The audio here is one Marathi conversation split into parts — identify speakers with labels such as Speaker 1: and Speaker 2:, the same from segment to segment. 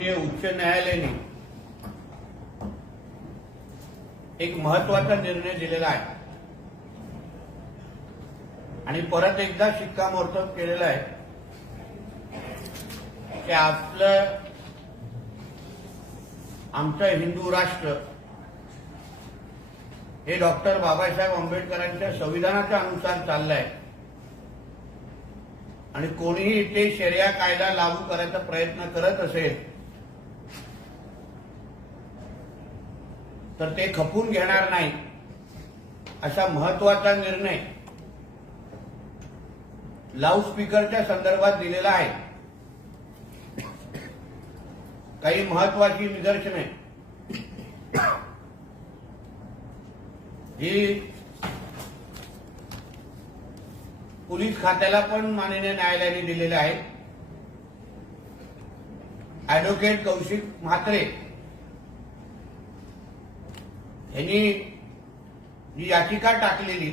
Speaker 1: उच्च न्यायालयाने एक महत्त्वाचा निर्णय दिलेला आहे. आणि परत एकदा शिक्कामोर्तब केलेला आहे की आपलं आमचं हिंदू राष्ट्र हे डॉक्टर बाबासाहेब आंबेडकरांच्या संविधानाच्या अनुसार चाललंय. आणि कोणीही इथे शर्या कायदा लागू करायचा प्रयत्न करत असेल तर ते खपून घेणार नाही. असा महत्त्वाचा निर्णय लाऊडस्पीकरच्या संदर्भात दिलेला आहे. काही महत्वाची निदर्शने. ही पोलीस खात्याला पण माननीय न्यायालयाने दिलेले आहे ऍडव्होकेट कौशिक म्हात्रे यांनी जी याचिका टाकलेली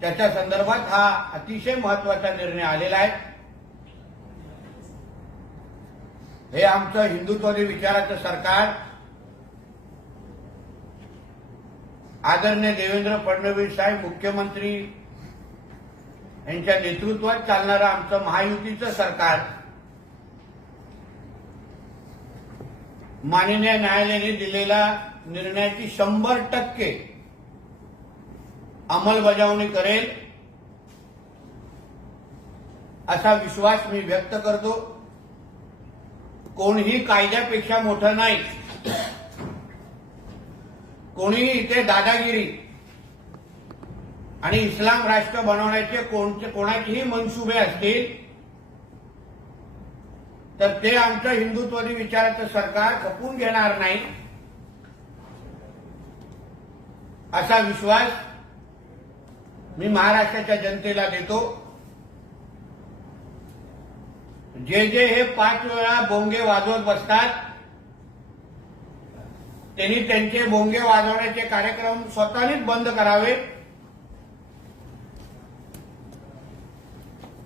Speaker 1: त्याच्या संदर्भात हा अतिशय महत्त्वाचा निर्णय आलेला आहे. हे आमचं हिंदुत्वादी विचाराचं सरकार आदरणीय देवेंद्र फडणवीस साहेब मुख्यमंत्री यांच्या नेतृत्वात चालणारं आमचं महायुतीचं सरकार माननीय न्यायालयाने दिलेल्या निर्णयाची शंभर टक्के अंमलबजावणी करेल असा विश्वास मी व्यक्त करतो. कोणीही कायद्यापेक्षा मोठं नाही. कोणीही इथे दादागिरी आणि इस्लाम राष्ट्र बनवण्याचे कोणते कोणाचेही मनसुबे असतील तर ते आमचं हिंदुत्वादी विचाराचं सरकार खपून घेणार नाही असा विश्वास मी महाराष्ट्राच्या जनतेला देतो. जे जे हे पाच वेळा बोंगे वाजवत बसतात त्यांनी त्यांचे बोंगे वाजवण्याचे कार्यक्रम स्वतःनीच बंद करावे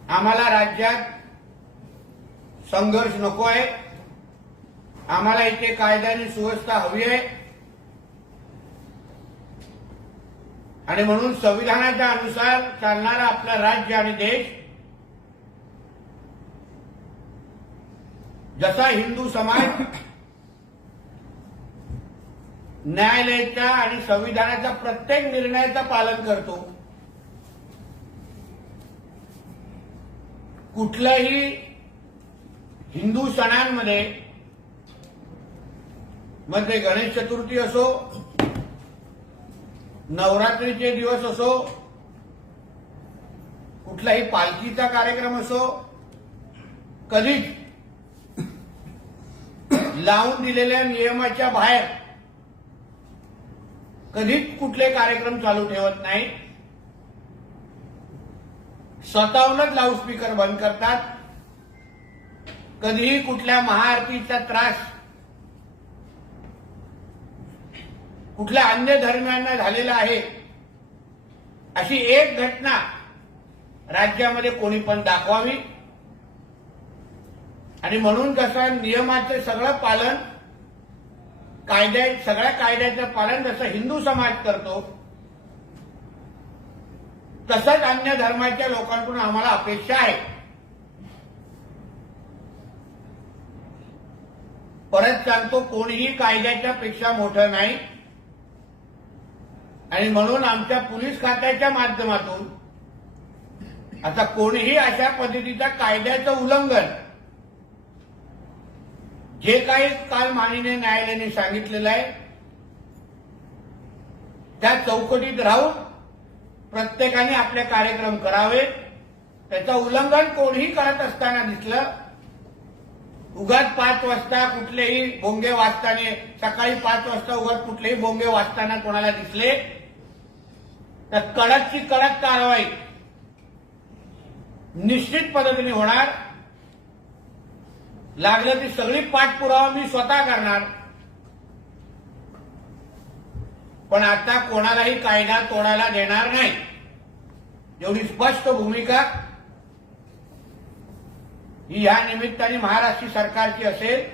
Speaker 1: आम्हाला राज्यात संघर्ष नको आहे. आम्हाला इथे कायदा आणि सुव्यवस्था हवी आहे. आणि म्हणून संविधानाच्या अनुसार चालणारा आपला राज्य आणि देश जसा हिंदू समाज न्यायालयाचा आणि संविधानाच्या प्रत्येक निर्णयाचं पालन करतो. कुठलंही हिंदू सणांमध्ये मग ते गणेश चतुर्थी असो नवरात्रीचे दिवस असो कुठलाही पालखीचा कार्यक्रम असो कधीच लावून दिलेल्या नियमाच्या बाहेर कधीच कुठले कार्यक्रम चालू ठेवत नाही. स्वतःहूनच लाऊडस्पीकर बंद करतात. कधीही कुठल्या महाआरतीचा त्रास कुठल्या अन्य धर्मियांना झालेला आहे अशी एक घटना राज्यामध्ये कोणी पण दाखवावी. आणि म्हणून कसं नियमाचं सगळं पालन कायद्या सगळ्या कायद्याचं पालन जसं हिंदू समाज करतो तसंच अन्य धर्माच्या लोकांकडून आम्हाला अपेक्षा आहे. परत सांगतो कोणीही कायद्याच्या पेक्षा मोठं नाही. आणि म्हणून आमच्या पोलीस खात्याच्या माध्यमातून आता कोणीही अशा पद्धतीच्या कायद्याचं उल्लंघन जे काही काल माननीय न्यायालयाने सांगितलेलं आहे त्या चौकटीत राहून प्रत्येकाने आपले कार्यक्रम करावे. त्याचं उल्लंघन कोणीही करत असताना दिसलं उगाच पाच वाजता कुठलेही भोंगे वाचताना सकाळी पाच वाजता उगाच कुठलेही भोंगे वाचताना कोणाला दिसले? तर कडकची कडक कारवाई निश्चित पद्धतीने होणार. लागलं ती सगळी पाठपुरावा मी स्वतः करणार. पण आता कोणालाही कायदा तोडायला देणार नाही. एवढी स्पष्ट भूमिका ही या निमित्ताने महाराष्ट्र सरकारची असेल